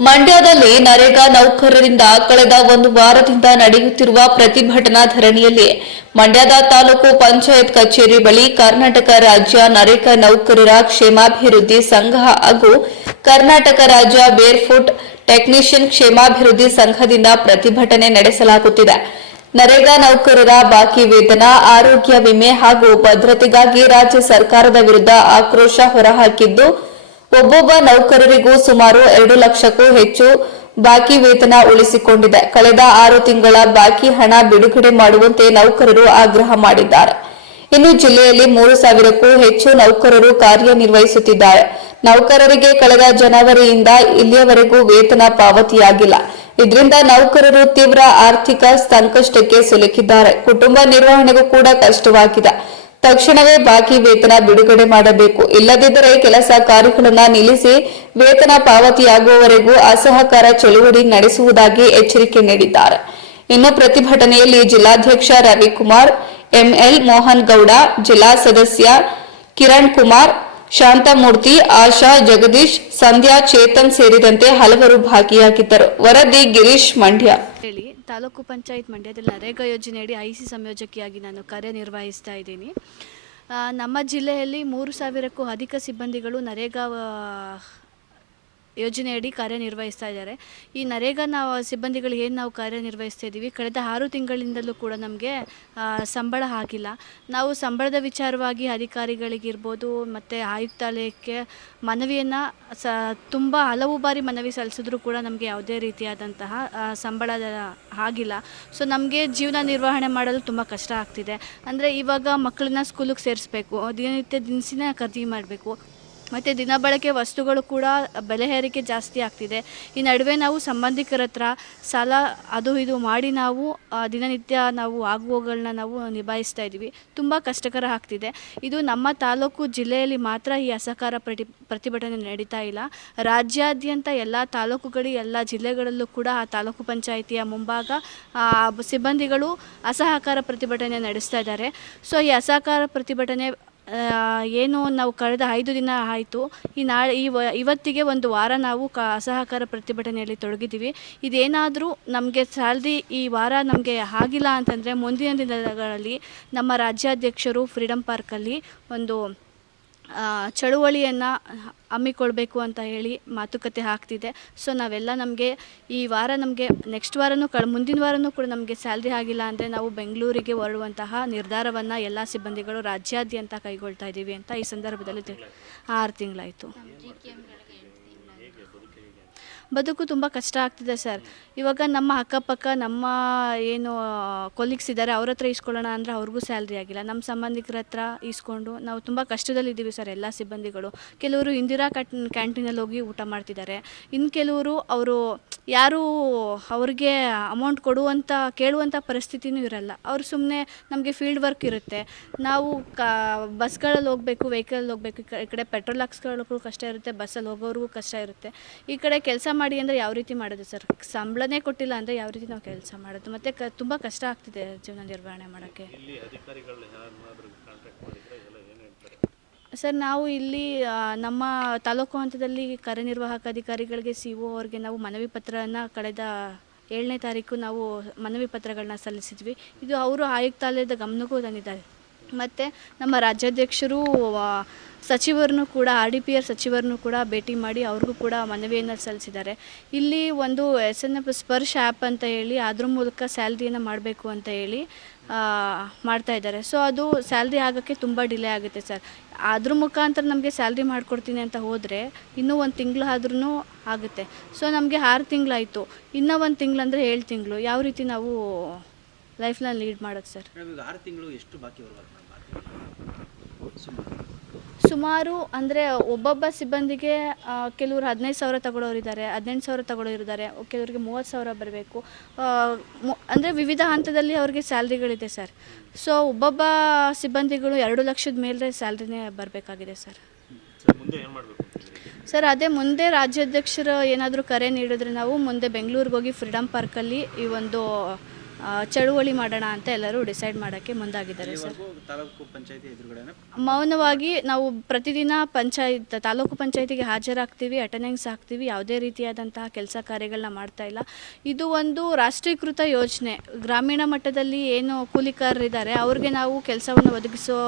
ಮಂಡ್ಯದಲ್ಲಿ ನರೇಗಾ ನೌಕರರಿಂದ ಕಳೆದ ಒಂದು ವಾರದಿಂದ ನಡೆಯುತ್ತಿರುವ ಪ್ರತಿಭಟನಾ ಧರಣಿಯಲ್ಲಿ ಮಂಡ್ಯದ ತಾಲೂಕು ಪಂಚಾಯತ್ ಕಚೇರಿ ಬಳಿ ಕರ್ನಾಟಕ ರಾಜ್ಯ ನರೇಗಾ ನೌಕರರ ಕ್ಷೇಮಾಭಿವೃದ್ಧಿ ಸಂಘ ಹಾಗೂ ಕರ್ನಾಟಕ ರಾಜ್ಯ ಬೇರ್ಫುಟ್ ಟೆಕ್ನಿಷಿಯನ್ ಕ್ಷೇಮಾಭಿವೃದ್ಧಿ ಸಂಘದಿಂದ ಪ್ರತಿಭಟನೆ ನಡೆಸಲಾಗುತ್ತಿದೆ. ನರೇಗಾ ನೌಕರರ ಬಾಕಿ ವೇತನ, ಆರೋಗ್ಯ ವಿಮೆ ಹಾಗೂ ಭದ್ರತೆಗಾಗಿ ರಾಜ್ಯ ಸರ್ಕಾರದ ವಿರುದ್ಧ ಆಕ್ರೋಶ ಹೊರಹಾಕಿದ್ದು ಒಬ್ಬೊಬ್ಬ ನೌಕರರಿಗೂ ಸುಮಾರು ಎರಡು ಲಕ್ಷಕ್ಕೂ ಹೆಚ್ಚು ಬಾಕಿ ವೇತನ ಉಳಿಸಿಕೊಂಡಿದೆ. ಕಳೆದ ಆರು ತಿಂಗಳ ಬಾಕಿ ಹಣ ಬಿಡುಗಡೆ ಮಾಡುವಂತೆ ನೌಕರರು ಆಗ್ರಹ ಮಾಡಿದ್ದಾರೆ. ಇನ್ನು ಜಿಲ್ಲೆಯಲ್ಲಿ ಮೂರು ಸಾವಿರಕ್ಕೂ ಹೆಚ್ಚು ನೌಕರರು ಕಾರ್ಯನಿರ್ವಹಿಸುತ್ತಿದ್ದಾರೆ. ನೌಕರರಿಗೆ ಕಳೆದ ಜನವರಿಯಿಂದ ಇಲ್ಲಿಯವರೆಗೂ ವೇತನ ಪಾವತಿಯಾಗಿಲ್ಲ. ಇದರಿಂದ ನೌಕರರು ತೀವ್ರ ಆರ್ಥಿಕ ಸಂಕಷ್ಟಕ್ಕೆ ಸಿಲುಕಿದ್ದಾರೆ. ಕುಟುಂಬ ನಿರ್ವಹಣೆಗೂ ಕೂಡ ಕಷ್ಟವಾಗಿದೆ. ತಕ್ಷಣವೇ ಬಾಕಿ ವೇತನ ಬಿಡುಗಡೆ ಮಾಡಬೇಕು. ಇಲ್ಲದಿದ್ದರೆ ಕೆಲಸ ಕಾರ್ಯಗಳನ್ನು ನಿಲ್ಲಿಸಿ ವೇತನ ಪಾವತಿಯಾಗುವವರೆಗೂ ಅಸಹಕಾರ ಚಳುವಳಿ ನಡೆಸುವುದಾಗಿ ಎಚ್ಚರಿಕೆ ನೀಡಿದ್ದಾರೆ. ಇನ್ನು ಪ್ರತಿಭಟನೆಯಲ್ಲಿ ಜಿಲ್ಲಾಧ್ಯಕ್ಷ ರವಿಕುಮಾರ್, ಎಂಎಲ್ ಮೋಹನ್ ಗೌಡ ಜಿಲ್ಲಾ ಸದಸ್ಯ ಕಿರಣ್ ಕುಮಾರ್, ಶಾಂತಮೂರ್ತಿ, ಆಶಾ, ಜಗದೀಶ್, ಸಂಧ್ಯಾ, ಚೇತನ್ ಸೇರಿದಂತೆ ಹಲವರು ಭಾಗಿಯಾಗಿದ್ದರು. ವರದಿ ಗಿರೀಶ್ ಮಂಡ್ಯ. ತಾಲೂಕು ಪಂಚಾಯತ್ ಮಂಡ್ಯದಲ್ಲಿ ನರೇಗಾ ಯೋಜನೆಯಡಿ ಐ ಸಿ ಸಂಯೋಜಕಿಯಾಗಿ ನಾನು ಕಾರ್ಯನಿರ್ವಹಿಸ್ತಾ ಇದ್ದೀನಿ. ನಮ್ಮ ಜಿಲ್ಲೆಯಲ್ಲಿ ಮೂರು ಸಾವಿರಕ್ಕೂ ಅಧಿಕ ಸಿಬ್ಬಂದಿಗಳು ನರೇಗಾ ಯೋಜನೆಯಡಿ ಕಾರ್ಯನಿರ್ವಹಿಸ್ತಾ ಇದ್ದಾರೆ. ಈ ನರೇಗಾ ನಾವು, ಸಿಬ್ಬಂದಿಗಳು ಏನು ನಾವು ಕಾರ್ಯನಿರ್ವಹಿಸ್ತಾ ಇದ್ದೀವಿ ಕಳೆದ ಆರು ತಿಂಗಳಿಂದಲೂ ಕೂಡ ನಮಗೆ ಸಂಬಳ ಆಗಿಲ್ಲ ನಾವು ಸಂಬಳದ ವಿಚಾರವಾಗಿ ಅಧಿಕಾರಿಗಳಿಗಿರ್ಬೋದು ಮತ್ತು ಆಯುಕ್ತಾಲಯಕ್ಕೆ ಮನವಿಯನ್ನು ಸ, ತುಂಬ ಹಲವು ಬಾರಿ ಮನವಿ ಸಲ್ಲಿಸಿದ್ರು ಕೂಡ ನಮಗೆ ಯಾವುದೇ ರೀತಿಯಾದಂತಹ ಸಂಬಳ ಸಂಬಳದ ಆಗಿಲ್ಲ. ಸೊ ನಮಗೆ ಜೀವನ ನಿರ್ವಹಣೆ ಮಾಡಲು ತುಂಬ ಕಷ್ಟ ಆಗ್ತಿದೆ. ಅಂದರೆ ಇವಾಗ ಮಕ್ಕಳನ್ನ ಸ್ಕೂಲಿಗೆ ಸೇರಿಸ್ಬೇಕು, ದಿನನಿತ್ಯ ದಿನಸಿನ ಖರೀದಿ ಮಾಡಬೇಕು. ಮತ್ತು ದಿನಬಳಕೆ ವಸ್ತುಗಳು ಕೂಡ ಬೆಲೆ ಏರಿಕೆ ಜಾಸ್ತಿ ಆಗ್ತಿದೆ. ಈ ನಡುವೆ ನಾವು ಸಂಬಂಧಿಕರ ಹತ್ರ ಸಾಲ ಅದು ಇದು ಮಾಡಿ ನಾವು ದಿನನಿತ್ಯ ನಾವು ಆಗುವಗಳನ್ನ ನಾವು ನಿಭಾಯಿಸ್ತಾ ಇದ್ದೀವಿ. ತುಂಬ ಕಷ್ಟಕರ ಆಗ್ತಿದೆ. ಇದು ನಮ್ಮ ತಾಲೂಕು ಜಿಲ್ಲೆಯಲ್ಲಿ ಮಾತ್ರ ಈ ಅಸಹಕಾರ ಪ್ರತಿ, ಪ್ರತಿಭಟನೆ ನಡೀತಾ ಇಲ್ಲ. ರಾಜ್ಯಾದ್ಯಂತ ಎಲ್ಲ ತಾಲೂಕುಗಳು, ಎಲ್ಲ ಜಿಲ್ಲೆಗಳಲ್ಲೂ ಕೂಡ ಆ ತಾಲೂಕು ಪಂಚಾಯಿತಿಯ ಮುಂಭಾಗ ಸಿಬ್ಬಂದಿಗಳು ಅಸಹಕಾರ ಪ್ರತಿಭಟನೆ ನಡೆಸ್ತಾ ಇದ್ದಾರೆ. ಸೊ ಈ ಅಸಹಕಾರ ಪ್ರತಿಭಟನೆ ಏನು ನಾವು ಕಳೆದ ಐದು ದಿನ ಆಯಿತು. ಈ ನಾಳೆ, ಈ ಇವತ್ತಿಗೆ ಒಂದು ವಾರ ನಾವು ಕ, ಅಸಹಕಾರ ಪ್ರತಿಭಟನೆಯಲ್ಲಿ ತೊಡಗಿದ್ದೀವಿ. ಇದೇನಾದರೂ ನಮಗೆ ಸಾಲದಿ ಈ ವಾರ ನಮಗೆ ಆಗಿಲ್ಲ ಅಂತಂದರೆ ಮುಂದಿನ ದಿನಗಳಲ್ಲಿ ನಮ್ಮ ರಾಜ್ಯಾಧ್ಯಕ್ಷರು ಫ್ರೀಡಮ್ ಪಾರ್ಕಲ್ಲಿ ಒಂದು ಚಳುವಳಿಯನ್ನು ಹಮ್ಮಿಕೊಳ್ಬೇಕು ಅಂತ ಹೇಳಿ ಮಾತುಕತೆ ಆಗ್ತಿದೆ. ಸೊ ನಾವೆಲ್ಲ ನಮಗೆ ಈ ವಾರ ನಮಗೆ ನೆಕ್ಸ್ಟ್ ವಾರನೂ ಕಳ್, ಮುಂದಿನ ವಾರನೂ ಕೂಡ ನಮಗೆ ಸ್ಯಾಲ್ರಿ ಆಗಿಲ್ಲ ಅಂದರೆ ನಾವು ಬೆಂಗಳೂರಿಗೆ ಹೊರಡುವಂತಹ ನಿರ್ಧಾರವನ್ನು ಎಲ್ಲ ಸಿಬ್ಬಂದಿಗಳು ರಾಜ್ಯಾದ್ಯಂತ ಕೈಗೊಳ್ತಾ ಇದ್ದೀವಿ ಅಂತ ಈ ಸಂದರ್ಭದಲ್ಲಿ ಆರು ತಿಂಗಳಾಯಿತು. ಬದುಕು ತುಂಬ ಕಷ್ಟ ಆಗ್ತಿದೆ ಸರ್. ಇವಾಗ ನಮ್ಮ ಅಕ್ಕಪಕ್ಕ, ನಮ್ಮ ಏನು ಕೊಲೀಗ್ಸ್ ಇದ್ದಾರೆ, ಅವ್ರ ಹತ್ರ ಇಸ್ಕೊಳ್ಳೋಣ ಅಂದರೆ ಅವ್ರಿಗೂ ಸ್ಯಾಲ್ರಿ ಆಗಿಲ್ಲ. ನಮ್ಮ ಸಂಬಂಧಿಕರ ಹತ್ರ ಇಸ್ಕೊಂಡು ನಾವು ತುಂಬ ಕಷ್ಟದಲ್ಲಿದ್ದೀವಿ ಸರ್ ಎಲ್ಲ ಸಿಬ್ಬಂದಿಗಳು. ಕೆಲವರು ಇಂದಿರಾ ಕಟ್ ಕ್ಯಾಂಟೀನಲ್ಲಿ ಹೋಗಿ ಊಟ ಮಾಡ್ತಿದ್ದಾರೆ. ಇನ್ನು ಕೆಲವರು ಅವರು ಯಾರು ಅವ್ರಿಗೆ ಅಮೌಂಟ್ ಕೊಡುವಂಥ ಕೇಳುವಂಥ ಪರಿಸ್ಥಿತಿನೂ ಇರಲ್ಲ. ಅವ್ರು ಸುಮ್ಮನೆ ನಮಗೆ ಫೀಲ್ಡ್ ವರ್ಕ್ ಇರುತ್ತೆ. ನಾವು ಕ ಬಸ್ಗಳಲ್ಲಿ ಹೋಗಬೇಕು ವೆಹಿಕಲ್ ಹೋಗಬೇಕು, ಈ ಕಡೆ ಪೆಟ್ರೋಲ್ ಹಾಕ್ಸ್ಕೊಳ್ಳೋಕ್ಕೂ ಕಷ್ಟ ಇರುತ್ತೆ ಬಸ್ಸಲ್ಲಿ ಹೋಗೋರಿಗೂ ಕಷ್ಟ ಇರುತ್ತೆ. ಈ ಕಡೆ ಕೆಲಸ ಮಾಡಿ ಅಂದರೆ ಯಾವ ರೀತಿ ಮಾಡೋದು ಸರ್? ಸಂಬಳನೇ ಕೊಟ್ಟಿಲ್ಲ ಅಂದರೆ ಯಾವ ರೀತಿ ನಾವು ಕೆಲಸ ಮಾಡೋದು? ಮತ್ತು ಕ, ತುಂಬ ಕಷ್ಟ ಆಗ್ತಿದೆ ಜೀವನ ನಿರ್ವಹಣೆ ಮಾಡೋಕ್ಕೆ. ಸರ್ ನಾವು ಇಲ್ಲಿ ನಮ್ಮ ತಾಲೂಕು ಹಂತದಲ್ಲಿ ಕಾರ್ಯನಿರ್ವಾಹಕ ಅಧಿಕಾರಿಗಳಿಗೆ ಸಿ ಒ ಅವ್ರಿಗೆ ನಾವು ಮನವಿ ಪತ್ರವನ್ನು ಕಳೆದ ಏಳನೇ ತಾರೀಕು ನಾವು ಮನವಿ ಪತ್ರಗಳನ್ನ ಸಲ್ಲಿಸಿದ್ವಿ. ಇದು ಅವರು ಆಯುಕ್ತಾಲಯದ ಗಮನಕ್ಕೂ ತಂದಿದ್ದಾರೆ. ಮತ್ತು ನಮ್ಮ ರಾಜ್ಯಾಧ್ಯಕ್ಷರು ಸಚಿವರನ್ನು ಕೂಡ ಆರ್ ಡಿ ಪಿ ಆರ್ ಸಚಿವರನ್ನು ಕೂಡ ಭೇಟಿ ಮಾಡಿ ಅವ್ರಿಗೂ ಕೂಡ ಮನವಿಯನ್ನು ಸಲ್ಲಿಸಿದ್ದಾರೆ. ಇಲ್ಲಿ ಒಂದು S N F Sparsh app ಅಂತ ಹೇಳಿ ಅದ್ರ ಮೂಲಕ ಸ್ಯಾಲ್ರಿಯನ್ನು ಮಾಡಬೇಕು ಅಂತ ಹೇಳಿ ಆ, ಮಾಡ್ತಾ ಇದ್ದಾರೆ. ಸೊ ಅದು ಸ್ಯಾಲ್ರಿ ಆಗೋಕ್ಕೆ ತುಂಬ ಡಿಲೇ ಆಗುತ್ತೆ ಸರ್. ಅದ್ರ ಮುಖಾಂತರ ನಮಗೆ ಸ್ಯಾಲ್ರಿ ಮಾಡಿಕೊಡ್ತೀನಿ ಅಂತ ಹೋದರೆ ಇನ್ನೂ ಒಂದು ತಿಂಗಳು ಆದ್ರೂ ಆಗುತ್ತೆ. ಸೊ ನಮಗೆ ಆರು ತಿಂಗಳಾಯಿತು. ಇನ್ನೂ ಒಂದು ತಿಂಗಳಂದರೆ ಏಳು ತಿಂಗಳು. ಯಾವ ರೀತಿ ನಾವು ಲೈಫ್ನ ಲೀಡ್ ಮಾಡೋದು ಸರ್ ಈಗ ಆರು ತಿಂಗಳು ಎಷ್ಟು ಬಾಕಿ ಸುಮಾರು ಅಂದರೆ ಒಬ್ಬೊಬ್ಬ ಸಿಬ್ಬಂದಿಗೆ ಕೆಲವರು ಹದಿನೈದು ಸಾವಿರ ತಗೊಳ್ಳೋರಿದ್ದಾರೆ ಹದಿನೆಂಟು ಸಾವಿರ ತಗೊಳ್ಳೋರಿದ್ದಾರೆ ಕೆಲವರಿಗೆ ಮೂವತ್ತು ಸಾವಿರ ಬರಬೇಕು. ಅಂದರೆ ವಿವಿಧ ಹಂತದಲ್ಲಿ ಅವ್ರಿಗೆ ಸ್ಯಾಲ್ರಿಗಳಿದೆ ಸರ್. ಸೊ ಒಬ್ಬೊಬ್ಬ ಸಿಬ್ಬಂದಿಗಳು ಎರಡು ಲಕ್ಷದ ಮೇಲೆ ಸ್ಯಾಲ್ರಿನೇ ಬರಬೇಕಾಗಿದೆ ಸರ್. ಸರ್ ಅದೇ ಮುಂದೆ ರಾಜ್ಯಾಧ್ಯಕ್ಷರು ಏನಾದರೂ ಕರೆ ನೀಡಿದ್ರೆ ನಾವು ಮುಂದೆ ಬೆಂಗಳೂರಿಗೆ ಹೋಗಿ ಫ್ರೀಡಮ್ ಪಾರ್ಕಲ್ಲಿ ಈ ಒಂದು ಚಳುವಳಿ ಮಾಡೋಣ ಅಂತ ಎಲ್ಲರೂ ಡಿಸೈಡ್ ಮಾಡೋಕ್ಕೆ ಮುಂದಾಗಿದ್ದಾರೆ ಸರ್. ತಾಲೂಕು ಪಂಚಾಯತಿ ಮೌನವಾಗಿ ನಾವು ಪ್ರತಿದಿನ ಪಂಚಾಯತ್ ತಾಲೂಕು ಪಂಚಾಯತಿಗೆ ಹಾಜರಾಗ್ತೀವಿ ಅಟೆಂಡೆನ್ಸ್ ಹಾಕ್ತೀವಿ ಯಾವುದೇ ರೀತಿಯಾದಂತಹ ಕೆಲಸ ಕಾರ್ಯಗಳನ್ನ ಮಾಡ್ತಾ ಇಲ್ಲ. ಇದು ಒಂದು ರಾಷ್ಟ್ರೀಕೃತ ಯೋಜನೆ. ಗ್ರಾಮೀಣ ಮಟ್ಟದಲ್ಲಿ ಏನು ಕೂಲಿಕಾರರಿದ್ದಾರೆ ಅವ್ರಿಗೆ ನಾವು ಕೆಲಸವನ್ನು ಒದಗಿಸೋ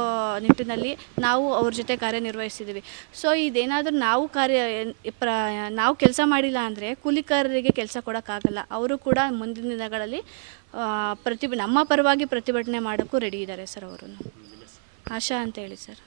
ನಿಟ್ಟಿನಲ್ಲಿ ನಾವು ಅವ್ರ ಜೊತೆ ಕಾರ್ಯನಿರ್ವಹಿಸಿದ್ದೀವಿ. ಸೊ ಇದೇನಾದರೂ ನಾವು ಕಾರ್ಯ ಪ್ರ ನಾವು ಕೆಲಸ ಮಾಡಿಲ್ಲ ಅಂದರೆ ಕೂಲಿಕಾರರಿಗೆ ಕೆಲಸ ಕೊಡೋಕ್ಕಾಗಲ್ಲ. ಅವರು ಕೂಡ ಮುಂದಿನ ದಿನಗಳಲ್ಲಿ ಪ್ರತಿಭ ನಮ್ಮ ಪರವಾಗಿ ಪ್ರತಿಭಟನೆ ಮಾಡೋಕ್ಕೂ ರೆಡಿ ಇದ್ದಾರೆ ಸರ್ ಅವರು ಆಶಾ ಅಂತ ಹೇಳಿ ಸರ್.